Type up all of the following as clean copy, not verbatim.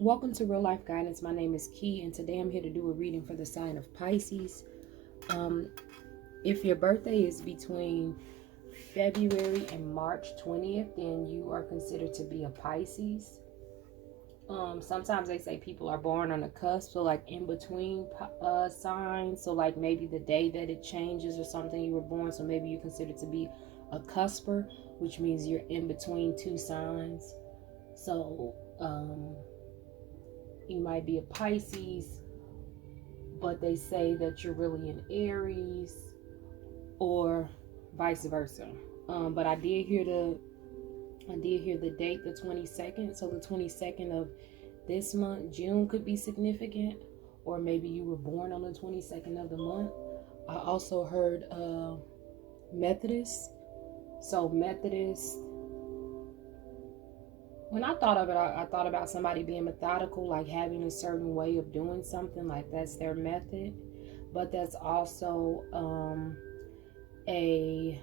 Welcome to Real Life Guidance. My name is Key, and today I'm here to do a reading for the sign of Pisces. If your birthday is between February and March 20th, then you are considered to be a Pisces. Sometimes they say people are born on the cusp, so like in between signs. So like maybe the day that it changes or something, you were born, so maybe you're considered to be a cusper, which means you're in between two signs. So you might be a Pisces, but they say that you're really an Aries, or vice versa. But I did hear the date, the 22nd. So the 22nd of this month, June, could be significant, or maybe you were born on the 22nd of the month. I also heard Methodist. So Methodist, when I thought of it, I thought about somebody being methodical, like having a certain way of doing something, like that's their method. But that's also a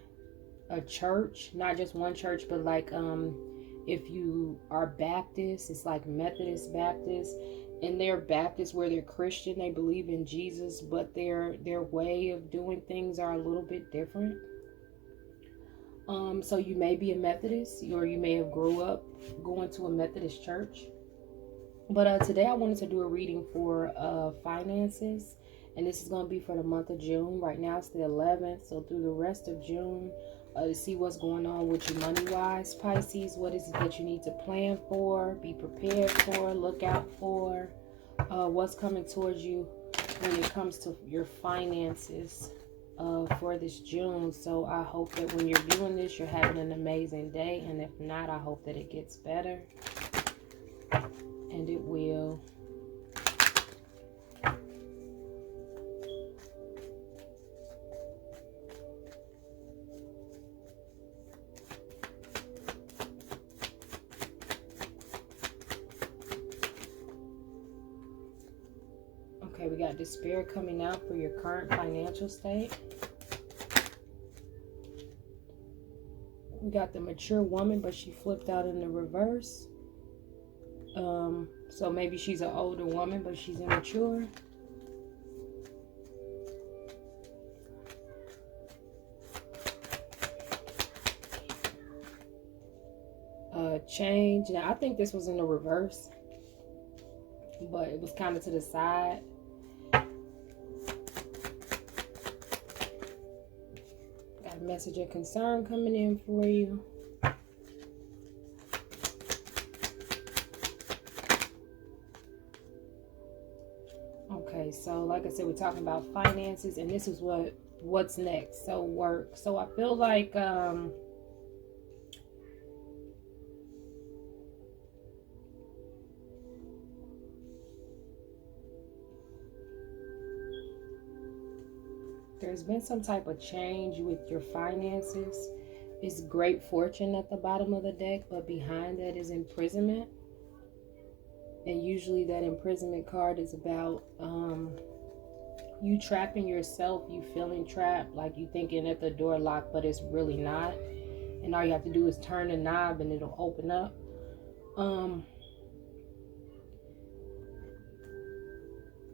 church, not just one church, but like if you are Baptist, it's like Methodist Baptist, and they're Baptist where they're Christian, they believe in Jesus, but their way of doing things are a little bit different. So you may be a Methodist, or you may have grew up going to a Methodist church. But today I wanted to do a reading for finances, and this is going to be for the month of June. Right now it's the 11th, so through the rest of June, to see what's going on with you money-wise, Pisces. What is it that you need to plan for, be prepared for, look out for? What's coming towards you when it comes to your finances for this June. So I hope that when you're doing this, you're having an amazing day, and if not, I hope that it gets better, and it will. Okay, we got despair coming out for your current financial state. We got the mature woman, but she flipped out in the reverse. So maybe she's an older woman, but she's immature. Change. Now, I think this was in the reverse, but it was kind of to the side. Got a message of concern coming in for you. Okay, so like I said, we're talking about finances, and this is what's next. So work. So I feel like there's been some type of change with your finances. It's great fortune at the bottom of the deck, but behind that is imprisonment. And usually that imprisonment card is about you trapping yourself, you feeling trapped, like you thinking that the door locked, but it's really not. And all you have to do is turn the knob and it'll open up.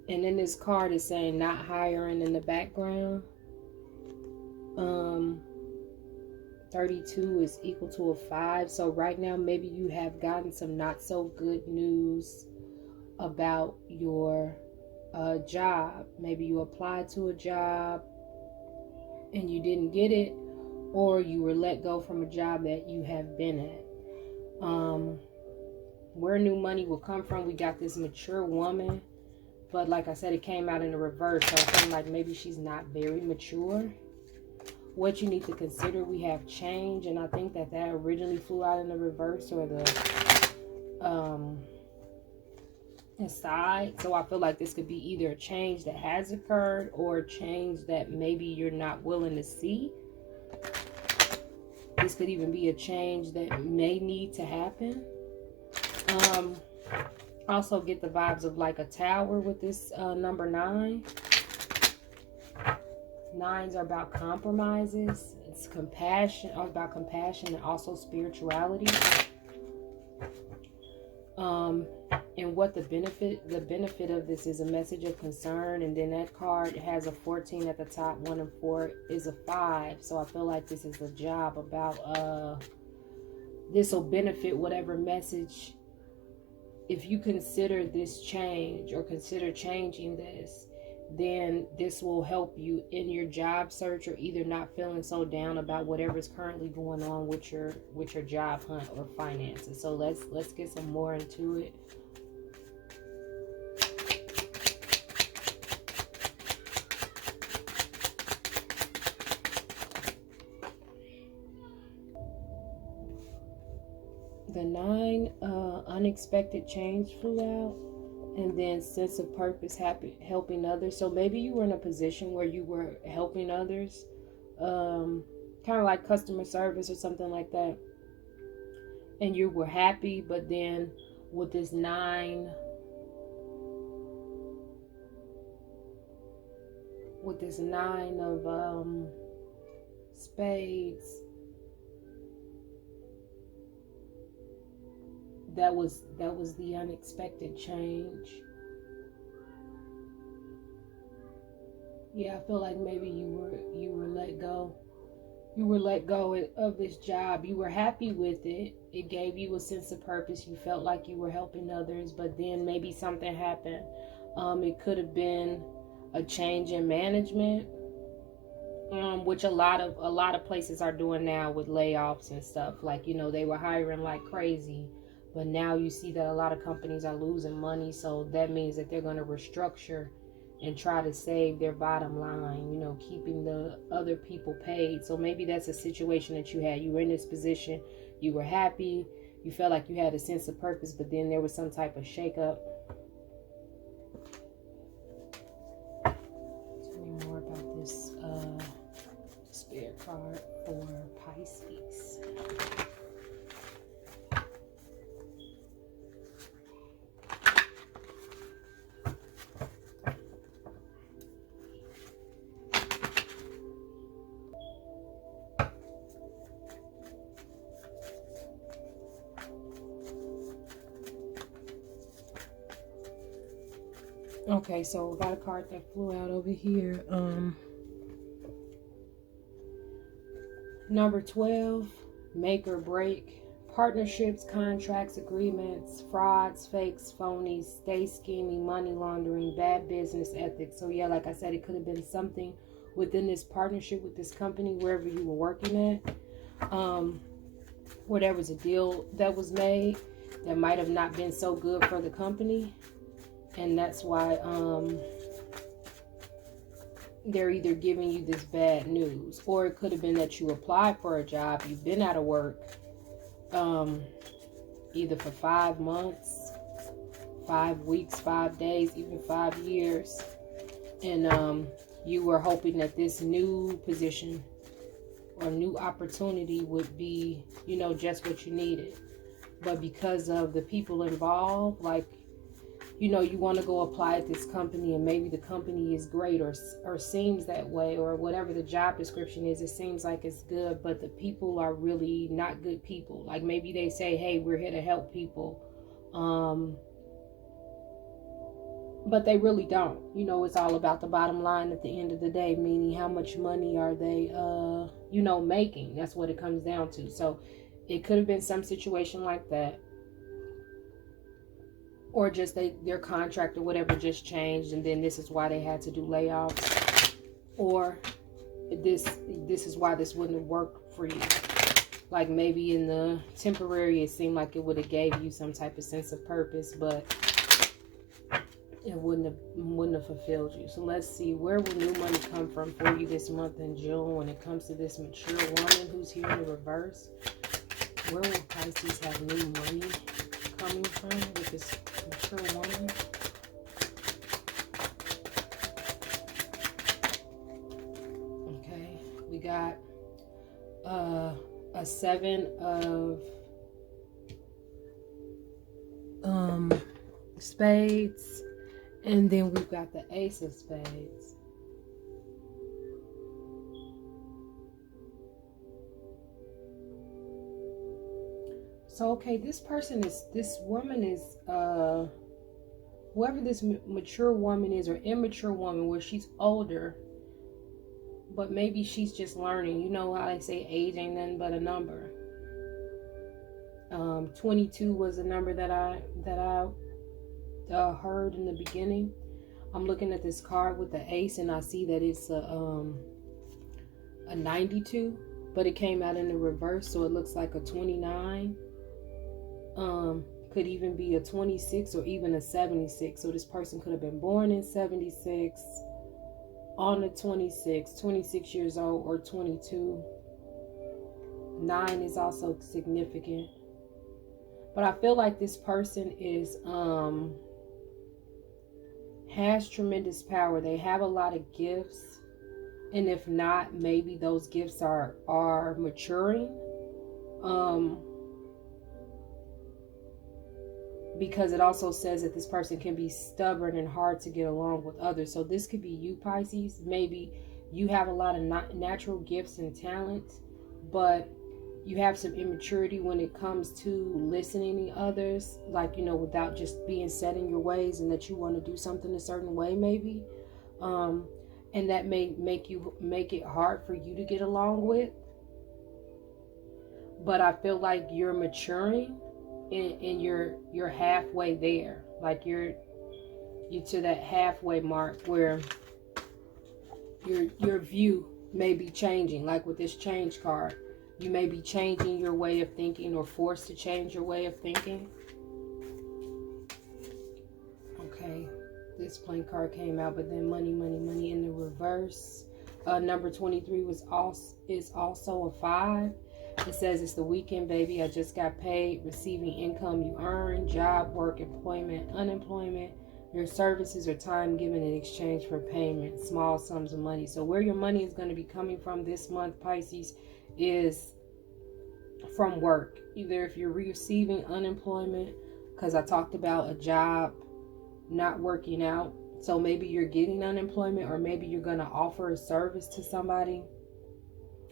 And then this card is saying not hiring in the background. 32 is equal to a 5. So right now, maybe you have gotten some not so good news about your job. Maybe you applied to a job and you didn't get it, or you were let go from a job that you have been at. Where new money will come from, we got this mature woman, but like I said, it came out in the reverse, so I feel like maybe she's not very mature. What you need to consider, we have change, and I think that originally flew out in the reverse, or the side. So I feel like this could be either a change that has occurred, or a change that maybe you're not willing to see. This could even be a change that may need to happen. Also get the vibes of like a tower with this number 9. 9s are about compromises. It's compassion, about compassion, and also spirituality. And what the benefit of this is a message of concern. And then that card has a 14 at the top. 1 and 4 is a 5. So I feel like this is a job about this will benefit whatever message. If you consider this change or consider changing this, then this will help you in your job search, or either not feeling so down about whatever's currently going on with your job hunt or finances. So let's get some more into it. The 9, unexpected change flew out. And then sense of purpose, helping others. So maybe you were in a position where you were helping others, kind of like customer service or something like that. And you were happy, but then with this 9, of spades, that was the unexpected change. Yeah, I feel like maybe you were let go. You were let go of this job. You were happy with it. It gave you a sense of purpose. You felt like you were helping others, but then maybe something happened. It could have been a change in management, which a lot of places are doing now with layoffs and stuff. Like, they were hiring like crazy. But now you see that a lot of companies are losing money, so that means that they're going to restructure and try to save their bottom line, keeping the other people paid. So maybe that's a situation that you had. You were in this position, you were happy, you felt like you had a sense of purpose, but then there was some type of shakeup. Tell me more about this spirit card for Pisces. Okay, so we got a card that flew out over here. Number 12, make or break. Partnerships, contracts, agreements, frauds, fakes, phonies, stay scheming, money laundering, bad business ethics. So yeah, like I said, it could have been something within this partnership with this company, wherever you were working at, where there was a deal that was made that might have not been so good for the company. And that's why they're either giving you this bad news, or it could have been that you applied for a job, you've been out of work either for 5 months, 5 weeks, 5 days, even 5 years, and you were hoping that this new position or new opportunity would be, just what you needed. But because of the people involved, like, you want to go apply at this company, and maybe the company is great or seems that way, or whatever the job description is, it seems like it's good, but the people are really not good people. Like, maybe they say, hey, we're here to help people, but they really don't. It's all about the bottom line at the end of the day, meaning how much money are they making. That's what it comes down to. So it could have been some situation like that, or just their contract or whatever just changed, and then this is why they had to do layoffs, or this is why this wouldn't have worked for you. Like, maybe in the temporary it seemed like it would have gave you some type of sense of purpose, but it wouldn't have fulfilled you. So let's see, where will new money come from for you this month in June when it comes to this mature woman who's here in the reverse? Where will Pisces have new money coming from with this mature woman? Okay, we got a 7 of spades, and then we've got the Ace of Spades. So, okay, this woman is, whoever this mature woman is, or immature woman, where she's older, but maybe she's just learning. You know how they say age ain't nothing but a number. 22 was a number that I heard in the beginning. I'm looking at this card with the ace, and I see that it's a 92, but it came out in the reverse, so it looks like a 29. Could even be a 26 or even a 76. So this person could have been born in 76, on the 26 years old, or 22. 9 is also significant. But I feel like this person is has tremendous power. They have a lot of gifts. And if not, maybe those gifts are maturing. Because it also says that this person can be stubborn and hard to get along with others. So this could be you, Pisces. Maybe you have a lot of natural gifts and talents, but you have some immaturity when it comes to listening to others, like, you know, without just being set in your ways, and that you want to do something a certain way, maybe. And that may make it hard for you to get along with. But I feel like you're maturing, and you're halfway there. Like you're to that halfway mark where your view may be changing. Like with this change card, you may be changing your way of thinking, or forced to change your way of thinking. Okay, this plain card came out, but then money in the reverse. Number 23 is also a 5. It says it's the weekend, baby. I just got paid, receiving income you earn, job, work, employment, unemployment, your services or time given in exchange for payment, small sums of money. So where your money is going to be coming from this month, Pisces, is from work. Either if you're receiving unemployment, because I talked about a job not working out, so maybe you're getting unemployment, or maybe you're going to offer a service to somebody,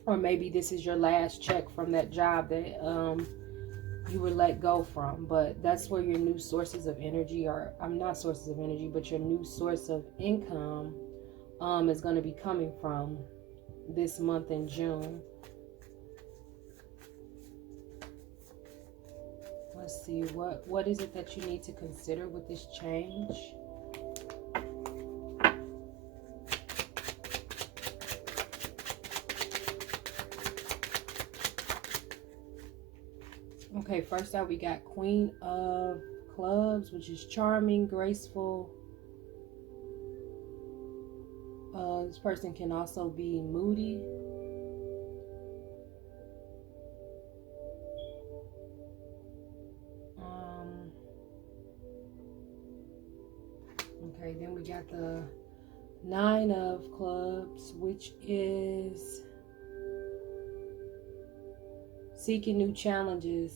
or maybe this is your last check from that job that you were let go from. But that's where your new sources of energy are. Not sources of energy, but your new source of income is going to be coming from this month in June. Let's see, what is it that you need to consider with this change? Okay, first out we got Queen of Clubs, which is charming, graceful. This person can also be moody. Okay, then we got the 9 of Clubs, which is seeking new challenges,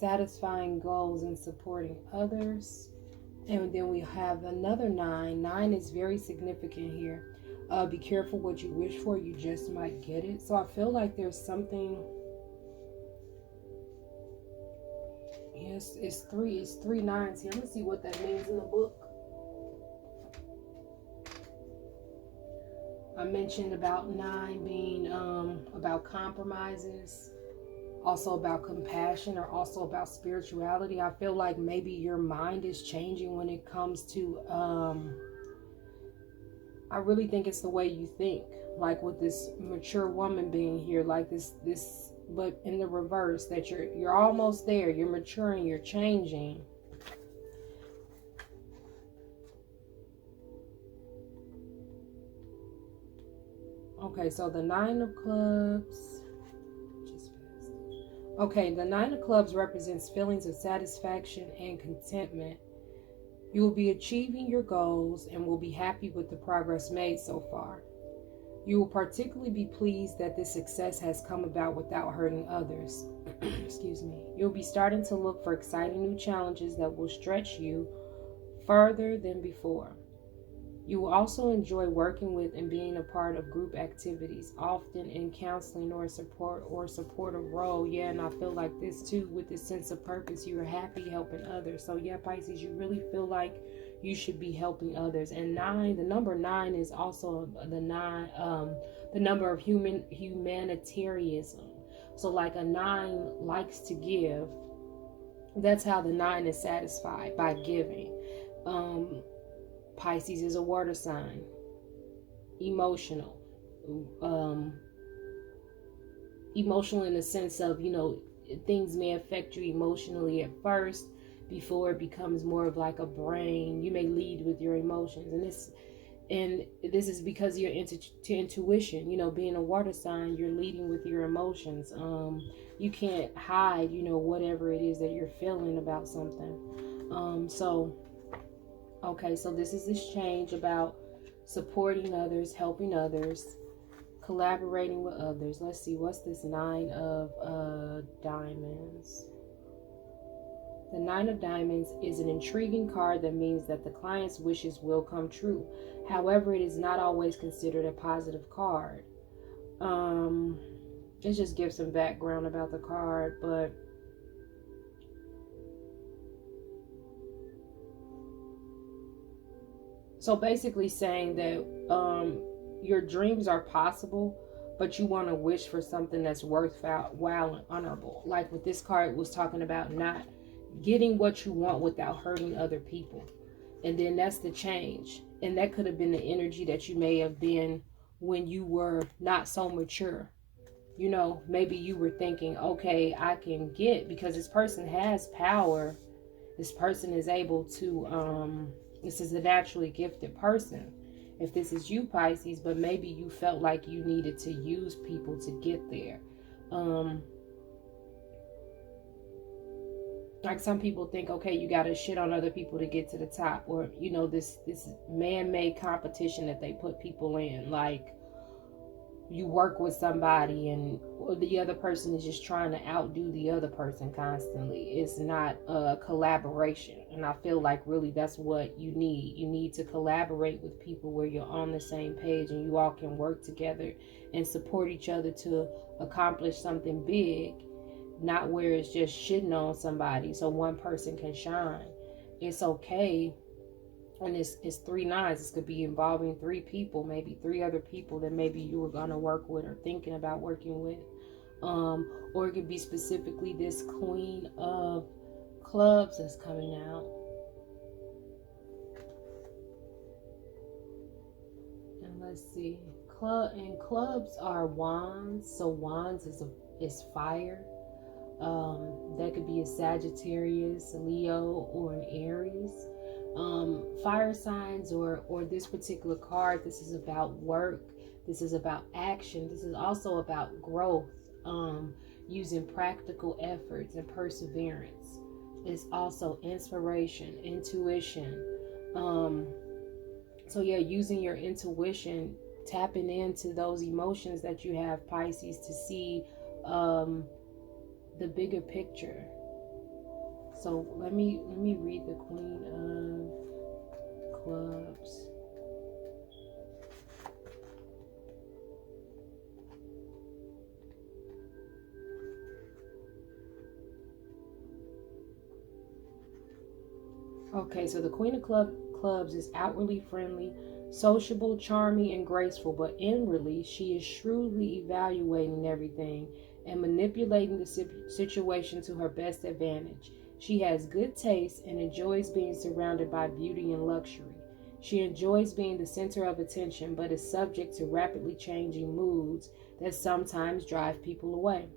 satisfying goals, and supporting others. And then we have another 9. 9 is very significant here. Be careful what you wish for, you just might get it. So I feel like there's something. Yes, it's three 9s here. Let me see what that means in the book. I mentioned about 9 being about compromises, also about compassion, or also about spirituality. I feel like maybe your mind is changing when it comes to I really think it's the way you think, like with this mature woman being here, like this but in the reverse, that you're almost there, you're maturing, you're changing. Okay, so the 9 of Clubs. Okay, the 9 of Clubs represents feelings of satisfaction and contentment. You will be achieving your goals and will be happy with the progress made so far. You will particularly be pleased that this success has come about without hurting others. Excuse me. You'll be starting to look for exciting new challenges that will stretch you further than before. You will also enjoy working with and being a part of group activities, often in counseling or supportive role. Yeah, and I feel like this too, with this sense of purpose. You are happy helping others. So yeah, Pisces, you really feel like you should be helping others. And the number 9 is also the number of humanitarianism. So like a 9 likes to give. That's how the 9 is satisfied, by giving. Pisces is a water sign, emotional, emotional in the sense of, things may affect you emotionally at first before it becomes more of like a brain. You may lead with your emotions, and this is because you're into intuition. Being a water sign, you're leading with your emotions. You can't hide, whatever it is that you're feeling about something. So this is this change about supporting others, helping others, collaborating with others. Let's see, what's this 9 of diamonds? The 9 of diamonds is an intriguing card that means that the client's wishes will come true. However, it is not always considered a positive card. Let's just give some background about the card, but so basically saying that your dreams are possible, but you want to wish for something that's worthwhile and honorable. Like with this card, was talking about not getting what you want without hurting other people. And then that's the change. And that could have been the energy that you may have been when you were not so mature. Maybe you were thinking, okay, I can get, because this person has power. This person is able to, this is a naturally gifted person. If this is you, Pisces, but maybe you felt like you needed to use people to get there. Like some people think, okay, you got to shit on other people to get to the top. Or, this man-made competition that they put people in. Like, you work with somebody and the other person is just trying to outdo the other person constantly. It's not a collaboration. And I feel like really that's what you need. You need to collaborate with people where you're on the same page and you all can work together and support each other to accomplish something big, not where it's just shitting on somebody so one person can shine. It's okay. And it's 3 9s. This could be involving 3 people, maybe 3 other people that maybe you were going to work with or thinking about working with. Or it could be specifically this Queen of Clubs that's coming out. And let's see. Clubs are wands. So wands is fire. That could be a Sagittarius, a Leo, or an Aries. Fire signs or this particular card, this is about work, this is about action, this is also about growth, using practical efforts and perseverance. It's also inspiration, intuition. So yeah, using your intuition, tapping into those emotions that you have, Pisces, to see the bigger picture. So let me read the Queen of Clubs. Okay, so the Queen of Clubs is outwardly friendly, sociable, charming, and graceful, but inwardly she is shrewdly evaluating everything and manipulating the situation to her best advantage. She has good taste and enjoys being surrounded by beauty and luxury. She enjoys being the center of attention, but is subject to rapidly changing moods that sometimes drive people away.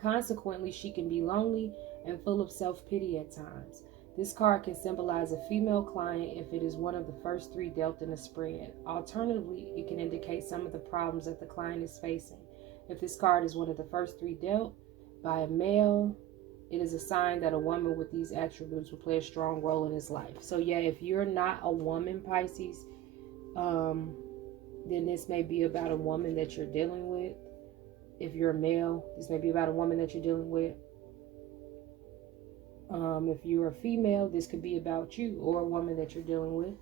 Consequently, she can be lonely and full of self-pity at times. This card can symbolize a female client if it is one of the first 3 dealt in a spread. Alternatively, it can indicate some of the problems that the client is facing. If this card is one of the first 3 dealt by a male, it is a sign that a woman with these attributes will play a strong role in his life. So yeah, if you're not a woman, Pisces, then this may be about a woman that you're dealing with. If you're a male, this may be about a woman that you're dealing with. If you're a female, this could be about you or a woman that you're dealing with.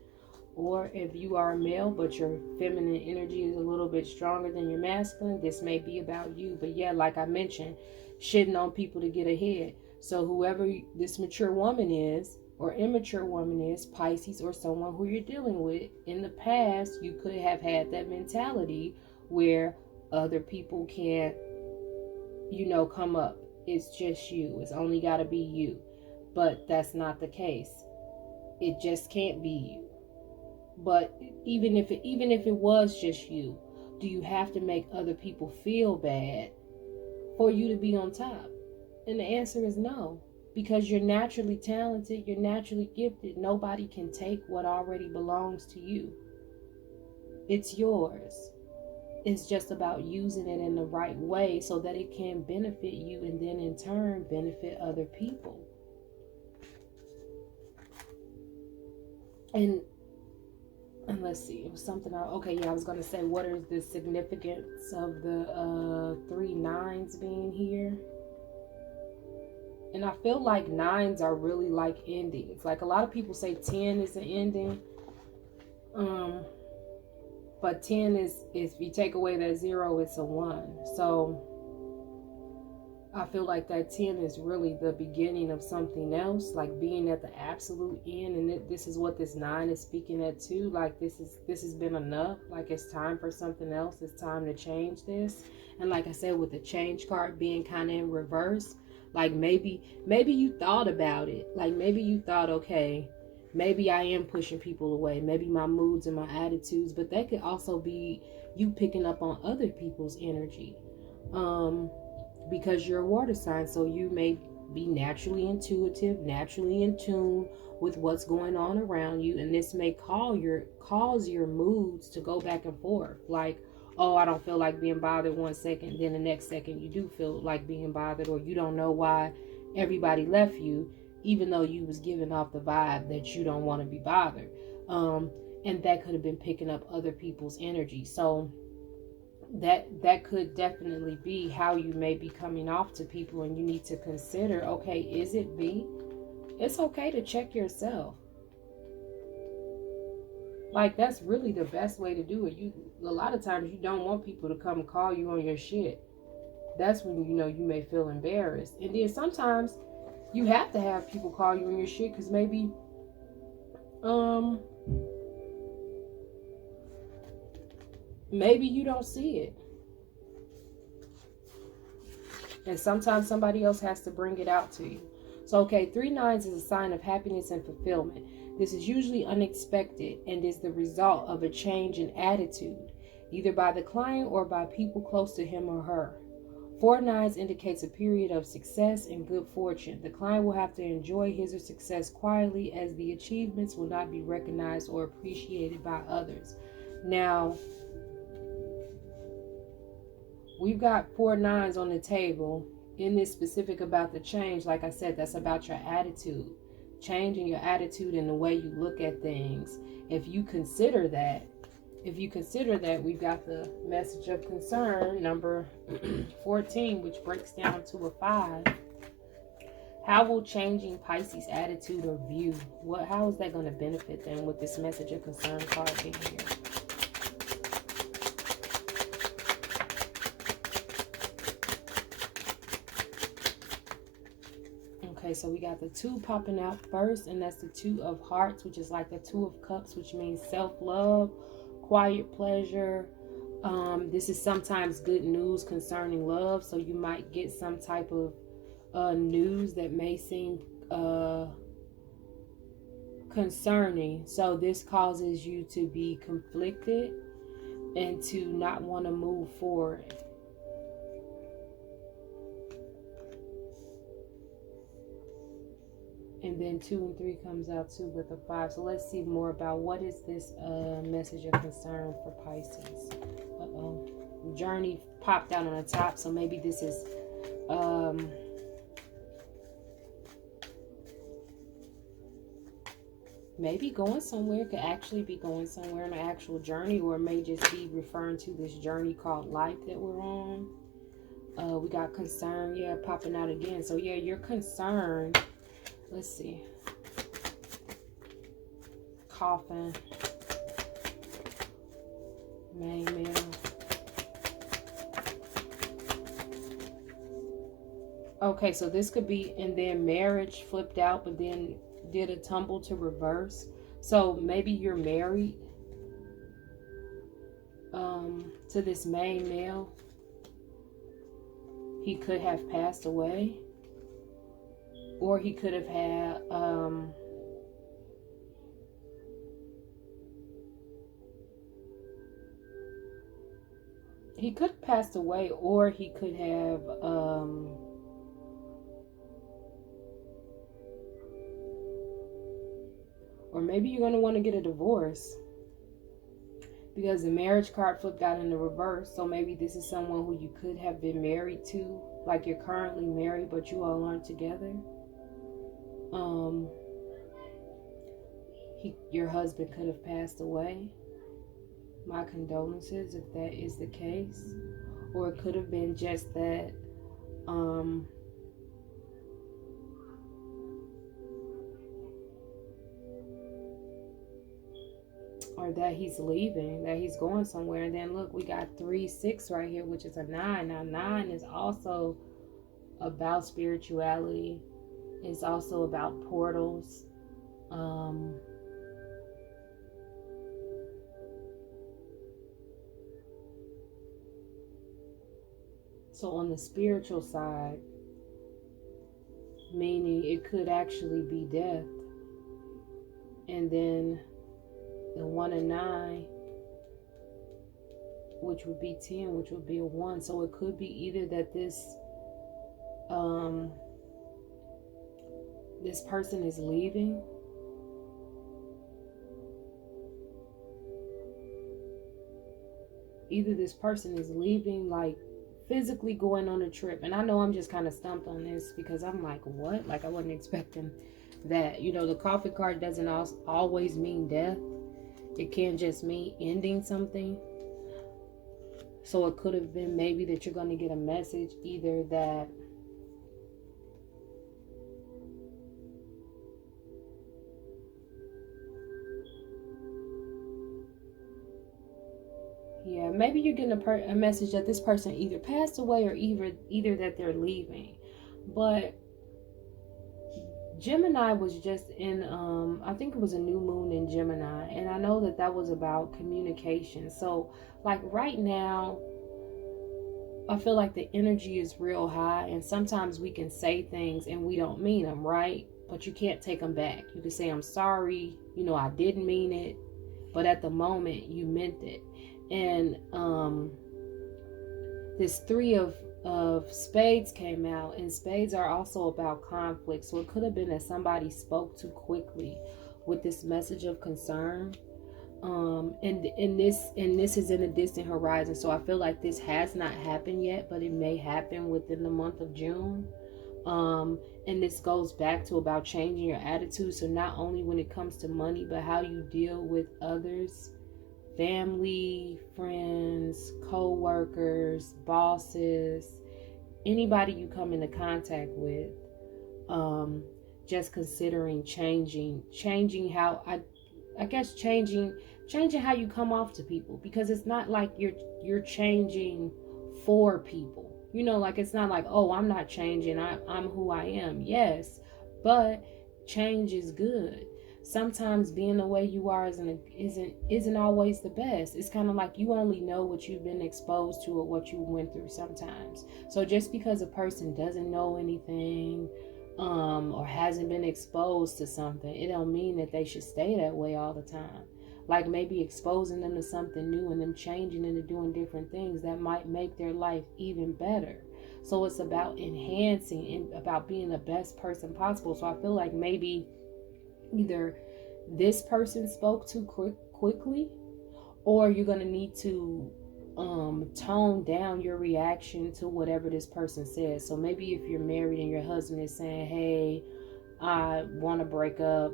Or if you are a male, but your feminine energy is a little bit stronger than your masculine, this may be about you. But yeah, like I mentioned, shitting on people to get ahead. So whoever this mature woman is, or immature woman is, Pisces, or someone who you're dealing with, in the past, you could have had that mentality where other people can't, come up. It's just you. It's only got to be you. But that's not the case. It just can't be you. But even if it was just you, do you have to make other people feel bad for you to be on top? And the answer is no. Because you're naturally talented, you're naturally gifted. Nobody can take what already belongs to you. It's yours. It's just about using it in the right way so that it can benefit you and then in turn benefit other people. And let's see, it was something else. Okay, yeah, I was going to say, what is the significance of the 3 9s being here? And I feel like 9s are really like endings. Like a lot of people say 10 is an ending. But 10 is, if you take away that 0, it's a 1. So I feel like that 10 is really the beginning of something else, like being at the absolute end. And this is what this 9 is speaking at too. Like this has been enough. Like it's time for something else. It's time to change this. And like I said, with the change card being kind of in reverse, like maybe you thought about it. Like maybe you thought, okay, maybe I am pushing people away. Maybe my moods and my attitudes, but that could also be you picking up on other people's energy. Because you're a water sign, so you may be naturally intuitive, naturally in tune with what's going on around you, and this may cause your moods to go back and forth. Like, oh, I don't feel like being bothered 1 second, then the next second you do feel like being bothered, or you don't know why everybody left you, even though you was giving off the vibe that you don't want to be bothered. And that could have been picking up other people's energy. So that could definitely be how you may be coming off to people, and you need to consider, okay, is it me? It's okay to check yourself. Like that's really the best way to do it. A lot of times you don't want people to come call you on your shit. That's when you may feel embarrassed. And then sometimes you have to have people call you on your shit because maybe maybe you don't see it. And sometimes somebody else has to bring it out to you. So, okay, 3 9s is a sign of happiness and fulfillment. This is usually unexpected and is the result of a change in attitude, either by the client or by people close to him or her. 4 9s indicates a period of success and good fortune. The client will have to enjoy his or success quietly, as the achievements will not be recognized or appreciated by others. Now, we've got 4 9s on the table. In this specific about the change, like I said, that's about your attitude. Changing your attitude and the way you look at things. If you consider that, we've got the message of concern, number 14, which breaks down to a 5. How will changing Pisces' attitude or view, how is that going to benefit them with this message of concern card being here? Okay, so we got the 2 popping out first, and that's the 2 of hearts, which is like the 2 of cups, which means self-love, quiet pleasure. This is sometimes good news concerning love, so you might get some type of news that may seem concerning. So this causes you to be conflicted and to not want to move forward. And then 2 and 3 comes out too with a 5. So let's see more about what is this message of concern for Pisces. Journey popped out on the top. So maybe this is maybe going somewhere. Could actually be going somewhere on an actual journey, or it may just be referring to this journey called life that we're on. We got concern, yeah, popping out again. So yeah, you're concerned. Let's see. Coffin. Main male. Okay, so this could be, and then marriage flipped out, but then did a tumble to reverse. So maybe you're married to this main male. He could have passed away, or he could have had he could have passed away, or he could have or maybe you're going to want to get a divorce, because the marriage card flipped out in the reverse. So maybe this is someone who you could have been married to, like you're currently married, but you all aren't together. Your husband could have passed away. My condolences if that is the case. Or it could have been just that or that he's leaving, that he's going somewhere. And then look, we got 3, 6 right here, which is a 9. Now 9 is also about spirituality. It's also about portals. So on the spiritual side, meaning it could actually be death. And then the 1 and 9, which would be 10, which would be a 1. So it could be either that this person is leaving, like physically going on a trip. And I know I'm just kind of stumped on this, because I'm like, what? Like I wasn't expecting that. You know, the coffee card doesn't always mean death. It can just mean ending something. So it could have been maybe that you're going to get a message, either that maybe you're getting a message that this person either passed away, or either that they're leaving. But Gemini was just in, I think it was a new moon in Gemini. And I know that was about communication. So like right now, I feel like the energy is real high. And sometimes we can say things and we don't mean them, right? But you can't take them back. You can say, I'm sorry, I didn't mean it. But at the moment, you meant it. And this 3 of spades came out, and spades are also about conflict. So it could have been that somebody spoke too quickly with this message of concern. And this is in a distant horizon. So I feel like this has not happened yet, but it may happen within the month of June. And this goes back to about changing your attitude. So not only when it comes to money, but how you deal with others, family, friends, co-workers, bosses, anybody you come into contact with. Just considering changing how I guess changing how you come off to people, because it's not like you're changing for people. Like it's not like, oh, I'm not changing, I'm who I am. Yes, but change is good. Sometimes being the way you are isn't always the best. It's kind of like you only know what you've been exposed to or what you went through sometimes. So just because a person doesn't know anything or hasn't been exposed to something, it don't mean that they should stay that way all the time. Like maybe exposing them to something new and them changing into doing different things that might make their life even better. So it's about enhancing and about being the best person possible. So I feel like maybe either this person spoke too quickly, or you're going to need to tone down your reaction to whatever this person says. So maybe if you're married and your husband is saying, hey, I want to break up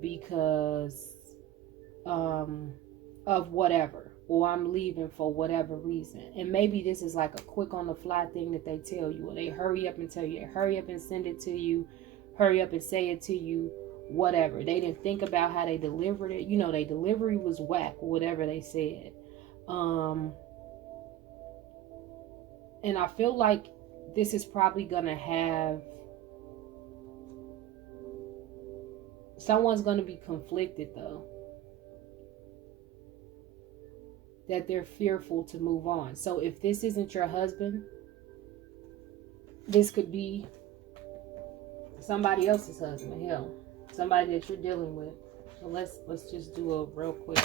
because of whatever, or I'm leaving for whatever reason. And maybe this is like a quick on the fly thing that they tell you, or they hurry up and tell you, hurry up and send it to you, hurry up and say it to you, whatever. They didn't think about how they delivered it. Their delivery was whack, whatever they said. And I feel like this is probably gonna have, someone's gonna be conflicted though, that they're fearful to move on. So if this isn't your husband, this could be somebody else's husband. Hell, somebody that you're dealing with. So let's just do a real quick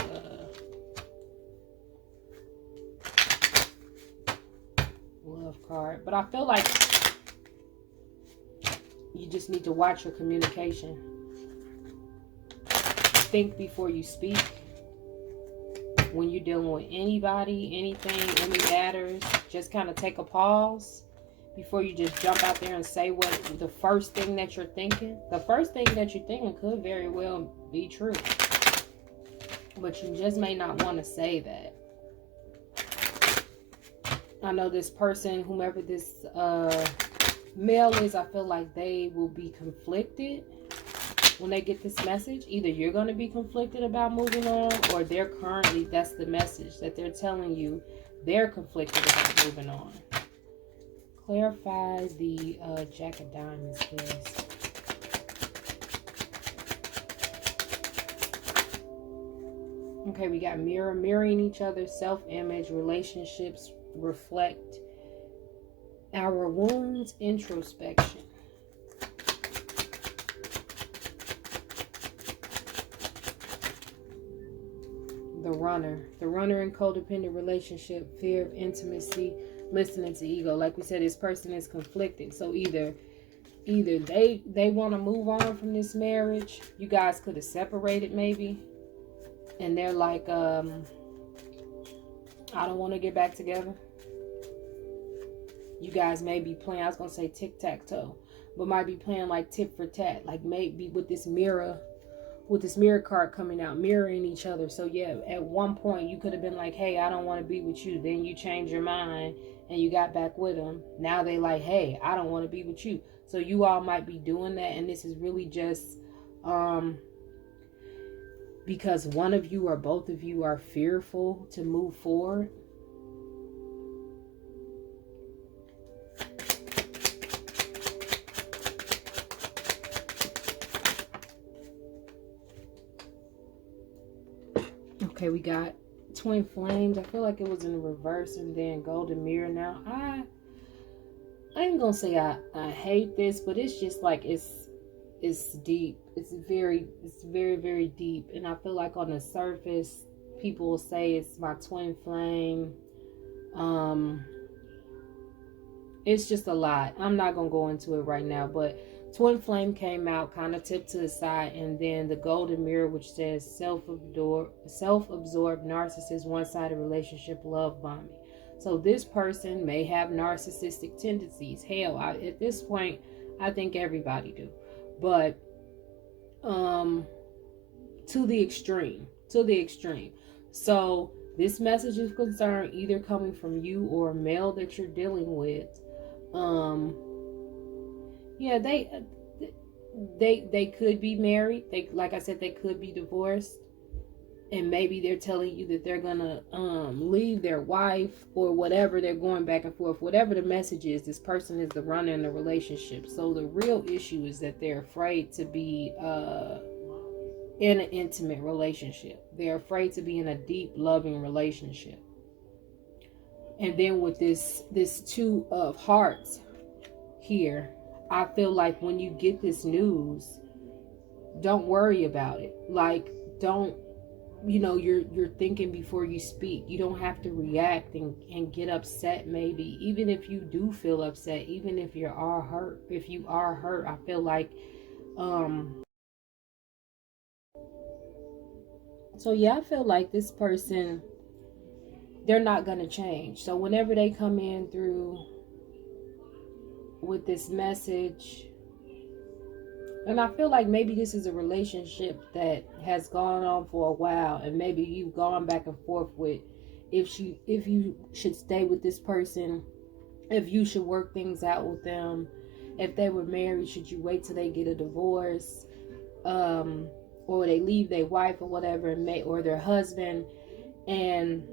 love card. But I feel like you just need to watch your communication. Think before you speak. When you're dealing with anybody, anything, any matters, just kind of take a pause before you just jump out there and say what the first thing that you're thinking. The first thing that you're thinking could very well be true, but you just may not want to say that. I know this person, whomever this male is, I feel like they will be conflicted when they get this message. Either you're going to be conflicted about moving on, or they're currently, that's the message that they're telling you, they're conflicted about moving on. Clarify the Jack of Diamonds, please. Okay, we got mirroring each other, self-image, relationships reflect our wounds, introspection. The runner in codependent relationship, fear of intimacy, listening to ego. Like we said, this person is conflicted. So either they want to move on from this marriage. You guys could have separated maybe, and they're like, I don't want to get back together. You guys may be playing, I was gonna say tic-tac-toe, but might be playing like tit for tat, like maybe with this mirror card coming out, mirroring each other. So yeah, at one point you could have been like, hey, I don't want to be with you. Then you changed your mind and you got back with them. Now they like, hey, I don't want to be with you. So you all might be doing that, and this is really just because one of you or both of you are fearful to move forward. Okay, we got twin flames. I feel like it was in the reverse, and then golden mirror. Now I ain't gonna say I hate this, but it's just like it's deep. It's very very deep, and I feel like on the surface people will say it's my twin flame. It's just a lot. I'm not gonna go into it right now, but twin flame came out, kind of tipped to the side, and then the golden mirror, which says self-absorbed narcissist, one-sided relationship, love bombing. So this person may have narcissistic tendencies. Hell, at this point, I think everybody do, but to the extreme. So this message is concerned either coming from you or a male that you're dealing with. Yeah, they could be married. They, like I said, they could be divorced, and maybe they're telling you that they're gonna leave their wife or whatever. They're going back and forth. Whatever the message is, this person is the runner in the relationship. So the real issue is that they're afraid to be in an intimate relationship. They're afraid to be in a deep, loving relationship. And then with this two of hearts here, I feel like when you get this news, don't worry about it. Like, don't, you're thinking before you speak. You don't have to react and get upset. Maybe even if you do feel upset, even if you are hurt, I feel like so yeah, I feel like this person, they're not going to change. So whenever they come in through with this message, and I feel like maybe this is a relationship that has gone on for a while, and maybe you've gone back and forth with if you should stay with this person, if you should work things out with them, if they were married, should you wait till they get a divorce, or they leave their wife or whatever, or their husband, and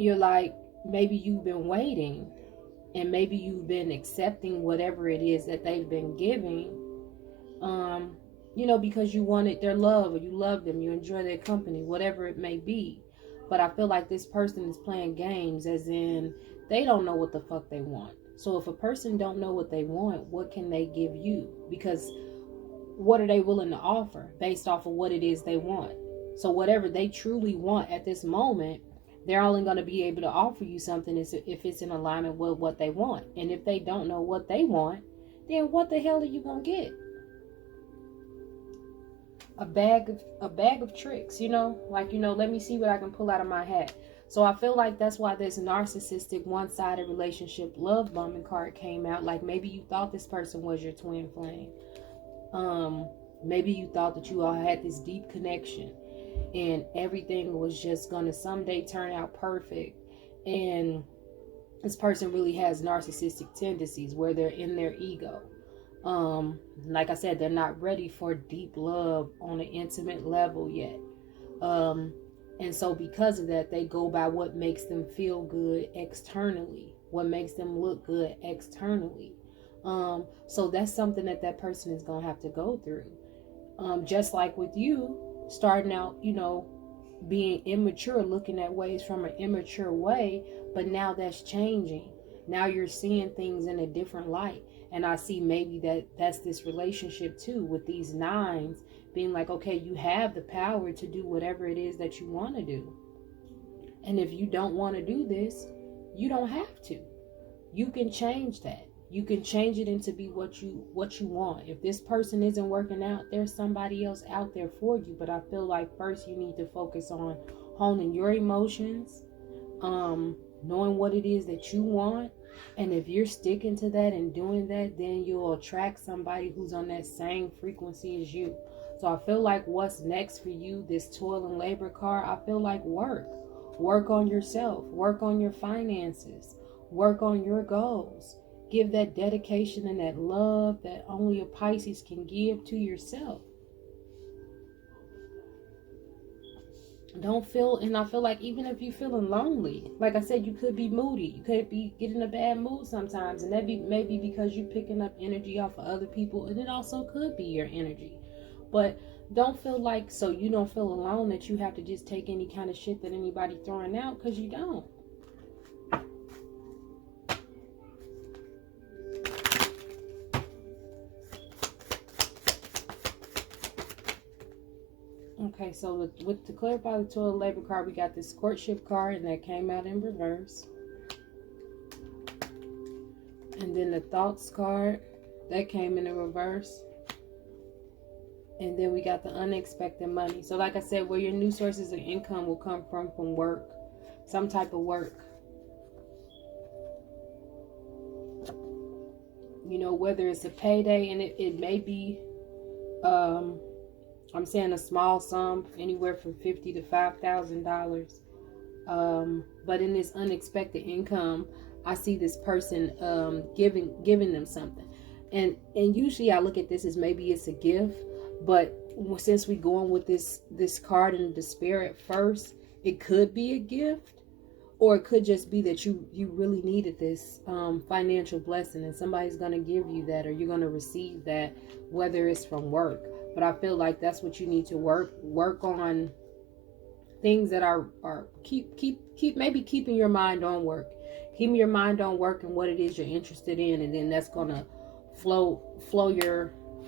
you're like, maybe you've been waiting, and maybe you've been accepting whatever it is that they've been giving, because you wanted their love, or you love them, you enjoy their company, whatever it may be. But I feel like this person is playing games, as in they don't know what the fuck they want. So if a person don't know what they want, what can they give you? Because what are they willing to offer based off of what it is they want? So whatever they truly want at this moment, they're only going to be able to offer you something if it's in alignment with what they want. And if they don't know what they want, then what the hell are you going to get? A bag of tricks, let me see what I can pull out of my hat. So I feel like that's why this narcissistic one-sided relationship love bombing card came out. Like, maybe you thought this person was your twin flame. Maybe you thought that you all had this deep connection and everything was just gonna someday turn out perfect. And this person really has narcissistic tendencies where they're in their ego. Like I said, they're not ready for deep love on an intimate level yet. And so because of that, they go by what makes them feel good externally, what makes them look good externally. So that's something that person is going to have to go through. Just like with you, starting out, being immature, looking at ways from an immature way, but now that's changing. Now you're seeing things in a different light. And I see maybe that's this relationship too, with these nines being like, okay, you have the power to do whatever it is that you want to do. And if you don't want to do this, you don't have to. You can change that. You can change it into be what you want. If this person isn't working out, there's somebody else out there for you. But I feel like first you need to focus on honing your emotions, knowing what it is that you want. And if you're sticking to that and doing that, then you'll attract somebody who's on that same frequency as you. So I feel like what's next for you, this toil and labor card, I feel like work. Work on yourself. Work on your finances. Work on your goals. Give that dedication and that love that only a Pisces can give to yourself. And I feel like even if you're feeling lonely, like I said, you could be moody. You could be getting a bad mood sometimes. And that maybe because you're picking up energy off of other people. And it also could be your energy. But don't feel like, so you don't feel alone, that you have to just take any kind of shit that anybody throwing out, because you don't. Okay, so to clarify the toil and labor card, we got this courtship card, and that came out in reverse. And then the thoughts card, that came in the reverse. And then we got the unexpected money. So like I said, where your new sources of income will come from work, some type of work. Whether it's a payday, and it may be, I'm saying a small sum, anywhere from $50,000 to $5,000. But in this unexpected income, I see this person giving them something. And usually I look at this as maybe it's a gift. But since we going with this card in despair at first, it could be a gift. Or it could just be that you really needed this financial blessing, and somebody's going to give you that, or you're going to receive that, whether it's from work. But I feel like that's what you need to work on, things that are maybe keeping your mind on work. Keeping your mind on work and what it is you're interested in, and then that's going to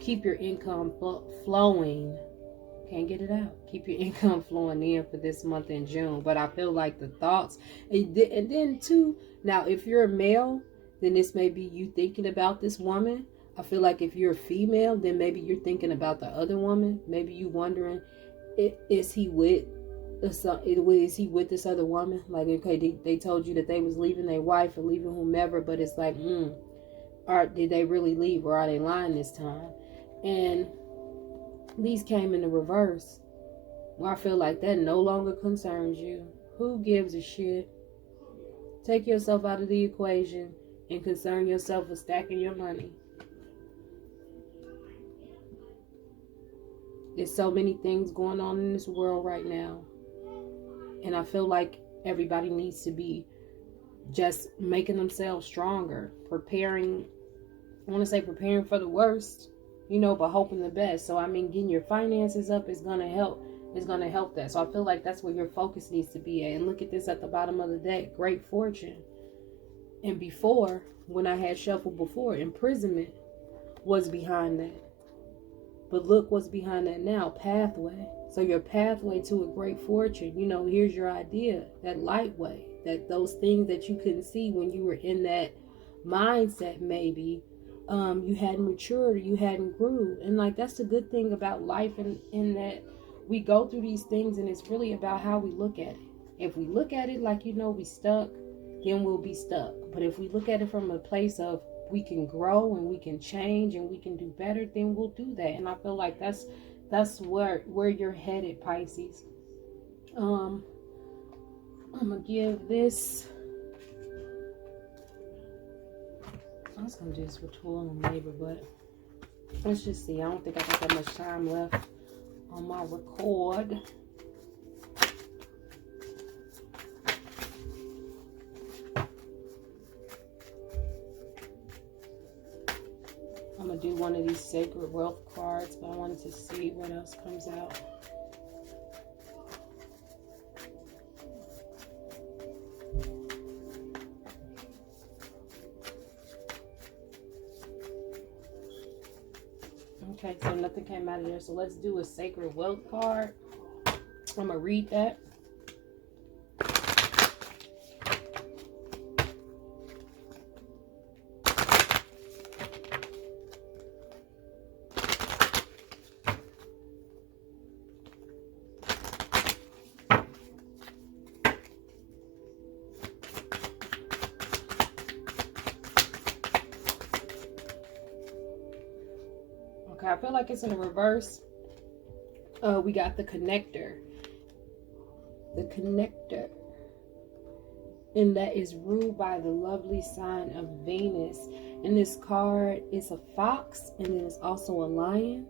keep your income flowing. Can't get it out. Keep your income flowing in for this month in June. But I feel like the thoughts, and then too, now if you're a male, then this may be you thinking about this woman. I feel like if you're a female, then maybe you're thinking about the other woman. Maybe you wondering, is he with this other woman? Like, okay, they told you that they was leaving their wife or leaving whomever, but it's like, did they really leave, or are they lying this time? And these came in the reverse. Well, I feel like that no longer concerns you. Who gives a shit? Take yourself out of the equation and concern yourself with stacking your money. There's so many things going on in this world right now. And I feel like Everybody needs to be just making themselves stronger, preparing. I want to say preparing for the worst, but hoping the best. So I mean, getting your finances up is gonna help. Is gonna help that. So I feel like that's where your focus needs to be at. And look at this at the bottom of the deck: great fortune. And before, when I had shuffled before, imprisonment was behind that. But look what's behind that now: pathway. So your pathway to a great fortune. Here's your idea: that light way, that those things that you couldn't see when you were in that mindset, maybe. You hadn't matured, or you hadn't grew. And like, that's the good thing about life, in that we go through these things, and it's really about how we look at it. If we look at it like, we stuck, then we'll be stuck. But if we look at it from a place of we can grow and we can change and we can do better, then we'll do that. And I feel like that's where you're headed, Pisces. I'm gonna give this. I was gonna do this with toil and labor, but let's just see. I don't think I got that much time left on my record. I'm gonna do one of these sacred wealth cards, but I wanted to see what else comes out. Okay, so nothing came out of there. So let's do a sacred wealth card. I'm gonna read that. Okay, I feel like it's in the reverse. We got the connector. The connector. And that is ruled by the lovely sign of Venus. And this card is a fox, and then it's also a lion.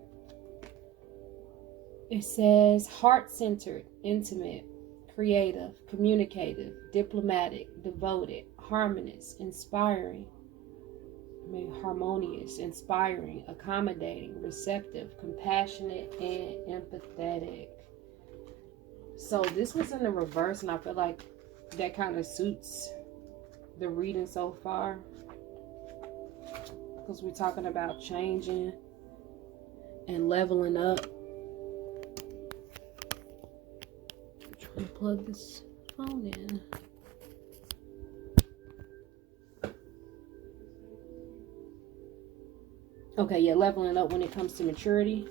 It says heart-centered, intimate, creative, communicative, diplomatic, devoted, harmonious, inspiring. Harmonious, inspiring, accommodating, receptive, compassionate, and empathetic. So this was in the reverse, and I feel like that kind of suits the reading so far, because we're talking about changing and leveling up. I'm trying to plug this phone in. Okay, yeah, leveling up when it comes to maturity.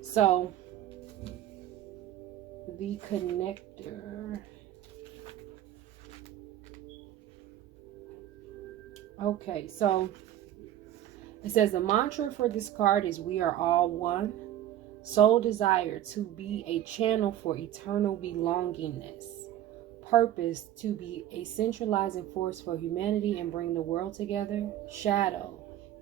So, the connector. Okay, so it says the mantra for this card is "We are all one." Soul desire to be a channel for eternal belongingness. Purpose to be a centralizing force for humanity and bring the world together. Shadow.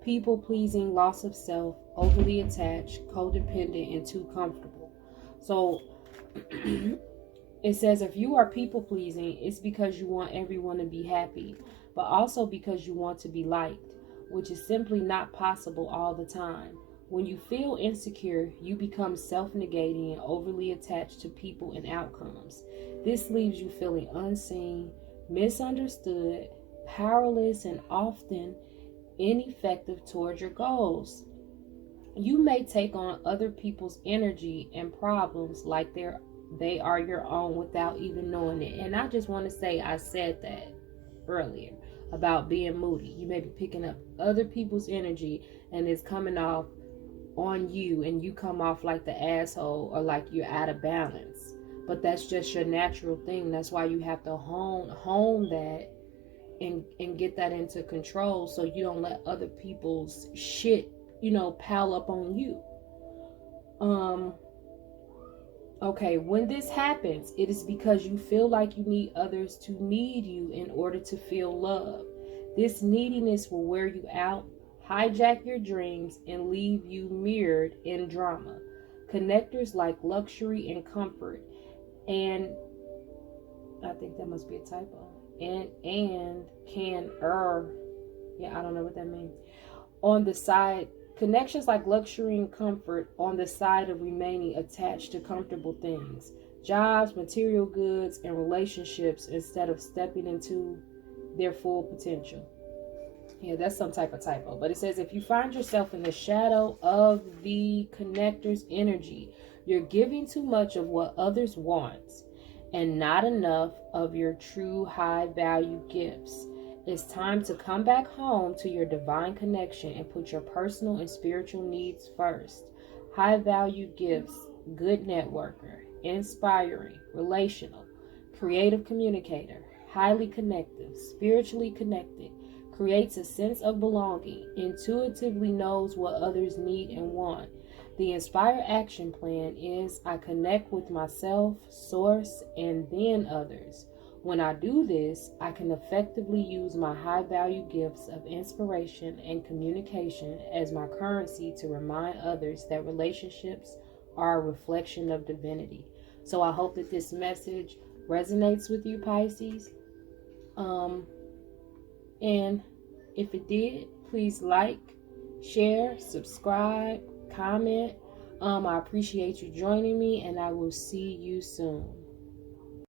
People-pleasing, loss of self, overly attached, codependent, and too comfortable. So it says if you are people-pleasing, it's because you want everyone to be happy, but also because you want to be liked, which is simply not possible all the time. When you feel insecure, you become self-negating and overly attached to people and outcomes. This leaves you feeling unseen, misunderstood, powerless, and often ineffective towards your goals. You may take on other people's energy and problems like they are your own without even knowing it. And I just want to say, I said that earlier about being moody. You may be picking up other people's energy and it's coming off on you, and you come off like the asshole or like you're out of balance. But that's just your natural thing. That's why you have to hone that and get that into control, so you don't let other people's shit, pile up on you. Okay, when this happens, it is because you feel like you need others to need you in order to feel love. This neediness will wear you out, hijack your dreams, and leave you mirrored in drama. Connectors like luxury and comfort, and I think that must be a typo. And can yeah, I don't know what that means. On the side, connections like luxury and comfort on the side of remaining attached to comfortable things, jobs, material goods, and relationships instead of stepping into their full potential. Yeah, that's some type of typo. But it says if you find yourself in the shadow of the connector's energy, you're giving too much of what others want and not enough of your true high value gifts. It's time to come back home to your divine connection and put your personal and spiritual needs first. High value gifts, good networker, inspiring, relational, creative communicator, highly connective, spiritually connected, creates a sense of belonging, intuitively knows what others need and want. The Inspire Action Plan is I connect with myself, source, and then others. When I do this, I can effectively use my high value gifts of inspiration and communication as my currency to remind others that relationships are a reflection of divinity. So I hope that this message resonates with you, Pisces. And if it did, please like, share, subscribe, comment. I appreciate you joining me, and I will see you soon.